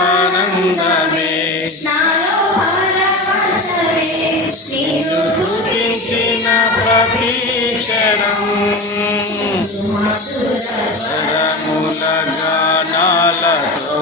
మహానందమే నాలో పరవశమే నిన్ను సూచించిన ప్రతి క్షణం మధురముల గానాలతో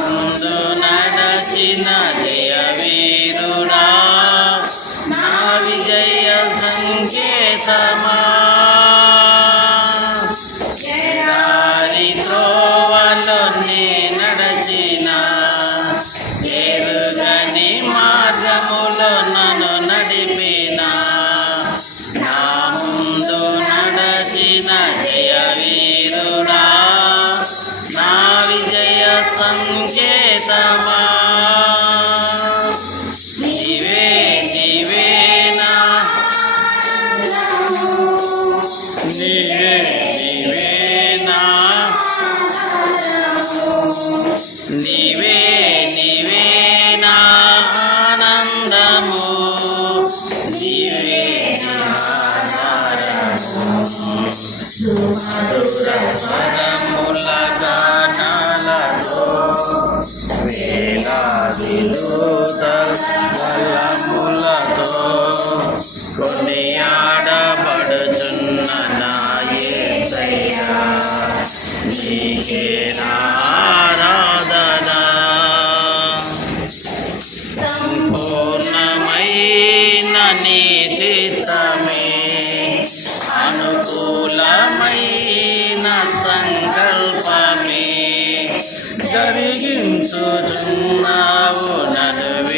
ముందు నడచిన నీవే నీవేనా నీవే నీవేనా ఆనందము. నీవే మధుర స్వరముల గానాలలో వేలాదిలో నీ చిత్తమే. అనుకూలమైన సంకల్పమే. జరిగించుచున్నావు నడువి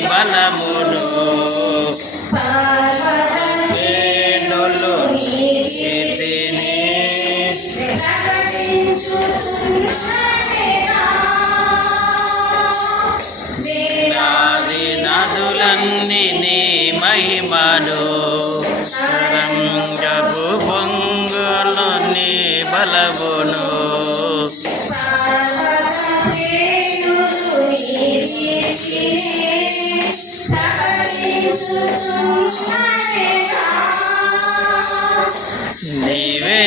బలమును. వేణులు కీర్తిని నాది నదులన్నీ నీ మహిమను. నీవే